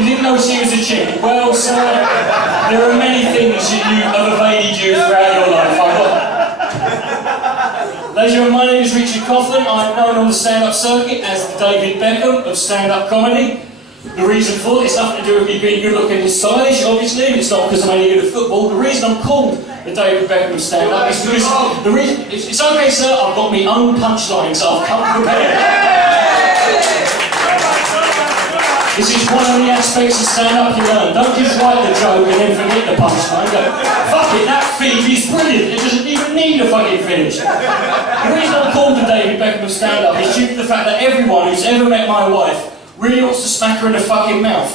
You didn't know she was a chick. Well, sir, there are many things that have evaded you throughout your life. Ladies and gentlemen, my name is Richard Coughlan. I'm known on the stand-up circuit as the David Beckham of stand-up comedy. The reason for it, it's nothing to do with me being good-looking and stylish, obviously, and it's not because I'm only good at football. The reason I'm called the David Beckham of stand-up is because the reason... It's okay, sir, I've got my own punchlines, I've come prepared. This is one of the aspects of stand-up you learn. Don't just write the joke and then forget the punchline. Go, fuck it, that feed is brilliant. It doesn't even need a fucking finish. The reason I'm called the David Beckham of stand-up is due to the fact that everyone who's ever met my wife really wants to smack her in the fucking mouth.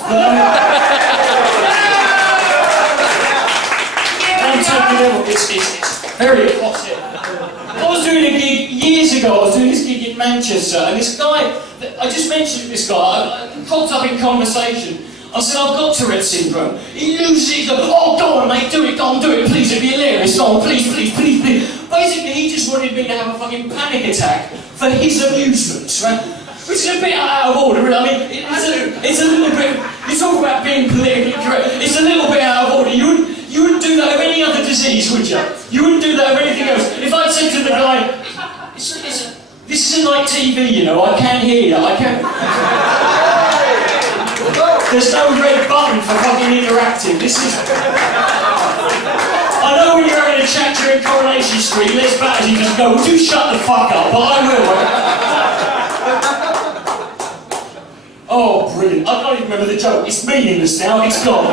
It's very hot here. I was doing a gig years ago. I was doing this gig in Manchester, and this guy, I just mentioned this guy, I popped up in conversation. I said, I've got Tourette's syndrome. He loses it. He goes, oh, go on, mate, do it, go on, do it, please, it'd be hilarious. Go on, please, please, please, please. Basically, he just wanted me to have a fucking panic attack for his amusement, right? Which is a bit out of order, really. I mean, it's a little bit... You talk about being politically correct. It's a little bit out of order. You wouldn't do that with any other disease, would you? You wouldn't do that with anything else. If I'd said to the guy, this isn't like TV, you know, I can't hear you, I can't... There's no red button for fucking interactive. This is... I know when you're having a chat during Coronation Street, Les Battersea just go, would you shut the fuck up? But I will. Oh, brilliant. I can't even remember the joke. It's meaningless now. It's gone.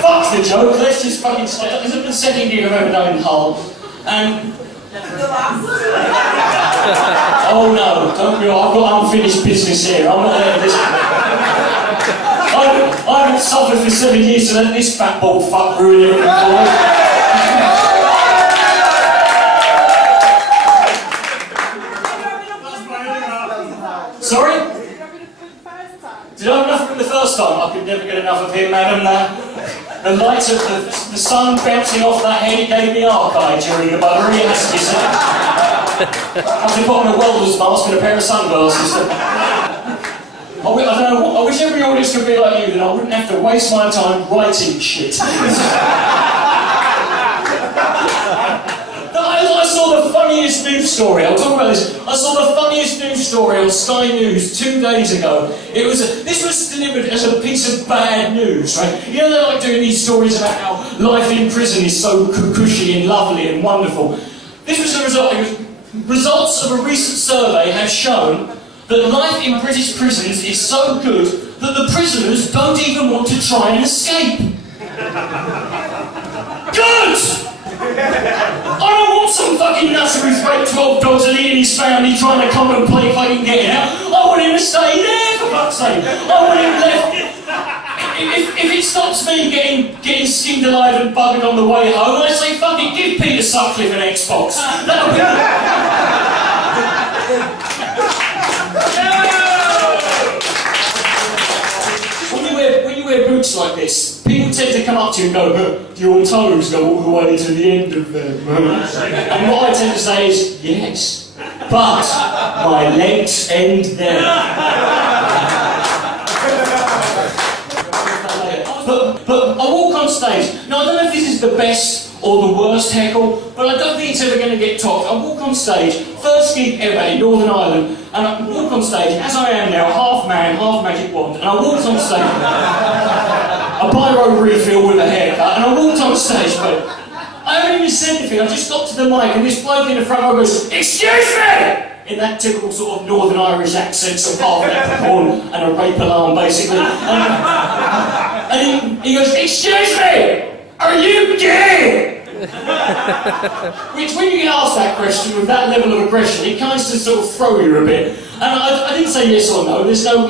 Fuck the joke. Let's just fucking say it. This is the second gig I've ever done in Hull. And... Oh no, don't be... I've got unfinished business here. I'm not there for this... I haven't suffered for 7 years to let this fat bald fuck ruin everything for me. Sorry? Did I have enough of him the first time? I could never get enough of him, madam. The lights of the sun bouncing off that head gave me arc-eye during the buttery. I had to put on a welder's mask and a pair of sunglasses. I don't know, I wish every audience could be like you, then I wouldn't have to waste my time writing shit. I saw the funniest news story. I'll talk about this. I saw the funniest news story on Sky News 2 days ago. This was delivered as a piece of bad news, right? You know they like doing these stories about how life in prison is so cushy and lovely and wonderful. This was the result. Results of a recent survey have shown that life in British prisons is so good that the prisoners don't even want to try and escape. Good! I don't want some fucking nutter who's raped 12 dogs and eaten his family trying to contemplate fucking getting out. I want him to stay there, for fuck's sake. I want him left. If it stops me getting skinned alive and buggered on the way home, I say, fuck it, give Peter Sutcliffe an Xbox. That'll be... When you wear boots like this, people tend to come up to you and go, your toes go all the way to the end of them. And what I tend to say is, yes, but my legs end there. But I walk on stage. Now, I don't know if this is the best or the worst heckle, but I don't think it's ever going to get topped. I walk on stage, first gig ever in Northern Ireland, and I walk on stage, as I am now, half man, half magic wand, and I walked on stage, a biro refill with a haircut, and I walked on stage, but I haven't even said anything. I just got to the mic, and this bloke in the front row goes, excuse me! In that typical sort of Northern Irish accent, sort of half leprechaun and a rape alarm, basically. And he goes, excuse me! Are you gay? Which, when you get asked that question with that level of aggression, it kind of sort of throw you a bit. And I didn't say yes or no, there's no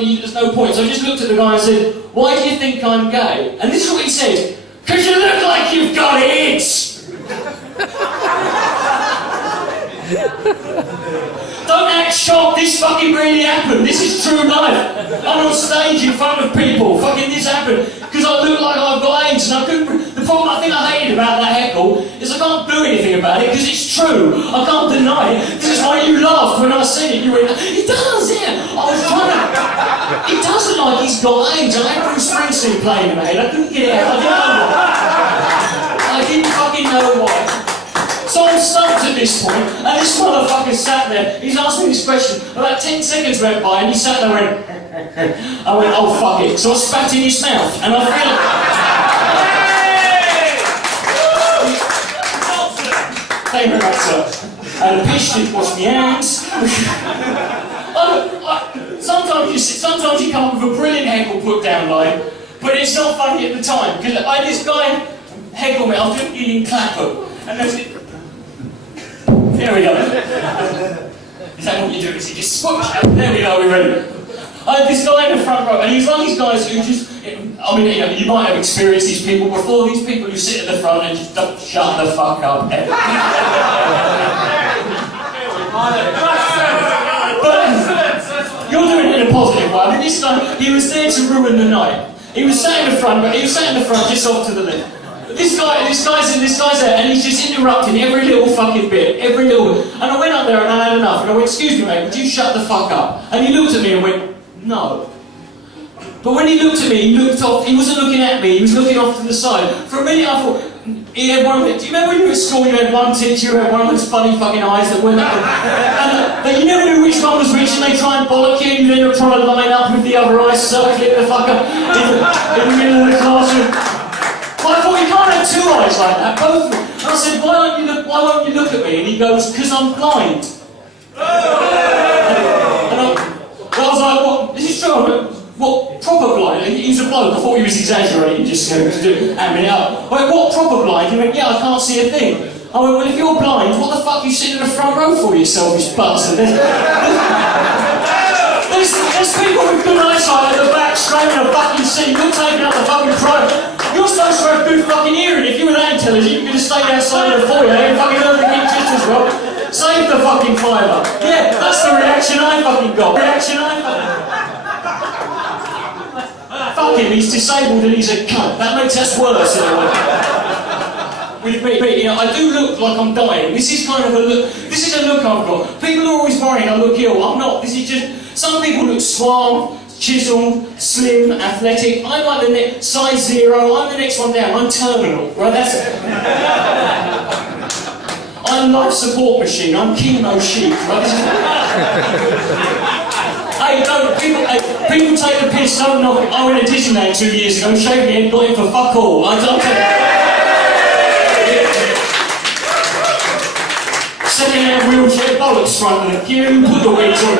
point. So I just looked at the guy and said, why do you think I'm gay? And this is what he said, because you look like you've got AIDS! Don't act shocked, this fucking really happened. This is true life. I'm on stage in front of people. Fucking this happened. Because I look like I've got AIDS and I couldn't... The problem I think I hated about that heckle is I can't do anything about it because it's true. I can't deny it. This is why you laughed when I said it. You went, it does, yeah. I was trying to... It doesn't like he's got AIDS. I had Bruce Springsteen playing in my head. I couldn't get it out. I didn't fucking know why. So I'm stumped at this point, and this motherfucker sat there. He's asked me this question. About 10 seconds went by, and he sat there and went... I went, oh fuck it. So I spat in his mouth, and I feel... Thank you very much, sir. I had a piss, didn't wash my hands. Sometimes you come up with a brilliant heckle put down line, but it's not funny at the time. Because I had this guy heckle me, I was just eating clapper, and there's it. There we go. Is that what you do? Is it just swoosh? There we go, we're ready. I had this guy in the front row, and he's one of these guys who just, I mean, you know, you might have experienced these people before, these people who sit at the front and just don't shut the fuck up. But you're doing it in a positive way. I mean, this guy, he was there to ruin the night. He was sat in the front, but he was sat in the front just off to the left. This guy's there, and he's just interrupting every little fucking bit, every little bit. And I went up there and I had enough, and I went, excuse me mate, would you shut the fuck up? And he looked at me and went, no. But when he looked at me, he looked off, he wasn't looking at me, he was looking off to the side. For a minute I thought, he had one of it. Do you remember when you were at school, you had one teacher who had one of those funny fucking eyes that went up? And you never knew which one was which, and they try and bollock you, and then you're trying to line up with the other eye, circling the fuck up in the middle of the classroom. But I thought, you can't have two eyes like that, both of them. And I said, why won't you look at me? And he goes, because I'm blind. And I was like, what? This is true. What, proper blind? He was a bloke. I thought he was exaggerating, just to amming it up. I went, what, proper blind? He went, yeah, I can't see a thing. I went, well, if you're blind, what the fuck are you sitting in the front row for, you selfish bastard? There's people with good eyesight at the back, straining a fucking seat. You're taking up the fucking private. You're supposed to have good fucking hearing. If you were that intelligent, you could have stayed outside of the foyer and fucking heard the big as well. Save the fucking fiver. Yeah, that's the reaction I fucking got. Fuck him, he's disabled and he's a cunt. That makes us worse in a way. With me, you know, I do look like I'm dying. This is kind of a look. This is a look I've got. People are always worrying I look ill. I'm not. This is just. Some people look suave, chiseled, slim, athletic. I'm like the next size 0. I'm the next one down. I'm terminal. Right? That's it. I'm life support machine. I'm chemo sheep. Right? Hey, no, people take the piss. Don't knock it. I went to Disneyland 2 years ago, shaved my head, got in for fuck all. Second-hand wheelchair, bollocks front of the queue, put the wigs on,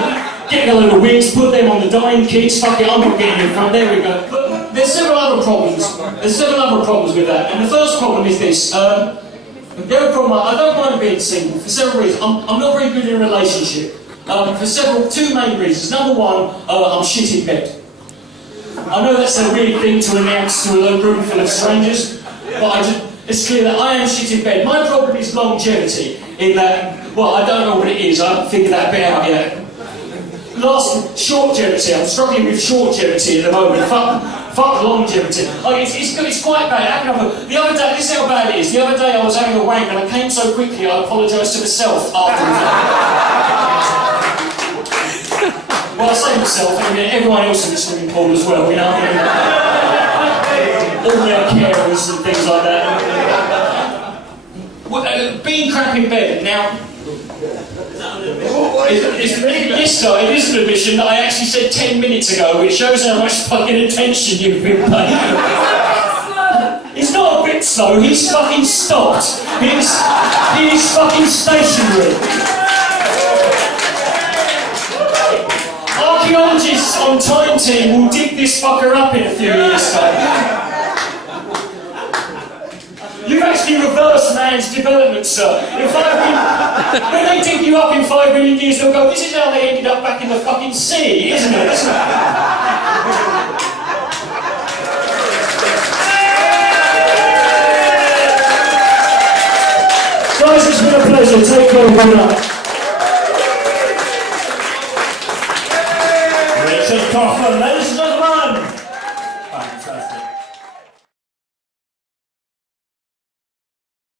get a load of wigs, put them on the dying kids, fuck it, I'm not getting in front, there we go. But there's several other problems. There's several other problems with that, and the first problem is this. The other problem, I don't mind being single for several reasons. I'm not very good in a relationship. For two main reasons. Number one, I'm shit in bed. I know that's a weird thing to announce to a room full of strangers, but it's clear that I am shit in bed. My problem is longevity, in that, well, I don't know what it is, I haven't figured that bit out yet. Shortgevity, I'm struggling with shortgevity at the moment. Fuck longevity. It's quite bad. The other day, this is how bad it is. The other day I was having a wank and I came so quickly I apologised to myself afterwards. Well, I say myself, I mean everyone else in the swimming pool as well, you know. All their carers and things like that. Being crap in bed, now, yes, sir, it is an admission that I actually said 10 minutes ago, which shows how much fucking attention you've been paying. He's not a bit slow, he's fucking stopped. He's fucking stationary. Archaeologists on Time Team will dig this fucker up in a few years' time. You've actually reversed man's development, sir. When they dig you up in 5 million years, they'll go, this is how they ended up back in the fucking sea, isn't it? Guys, it's been a pleasure. Take care, everyone.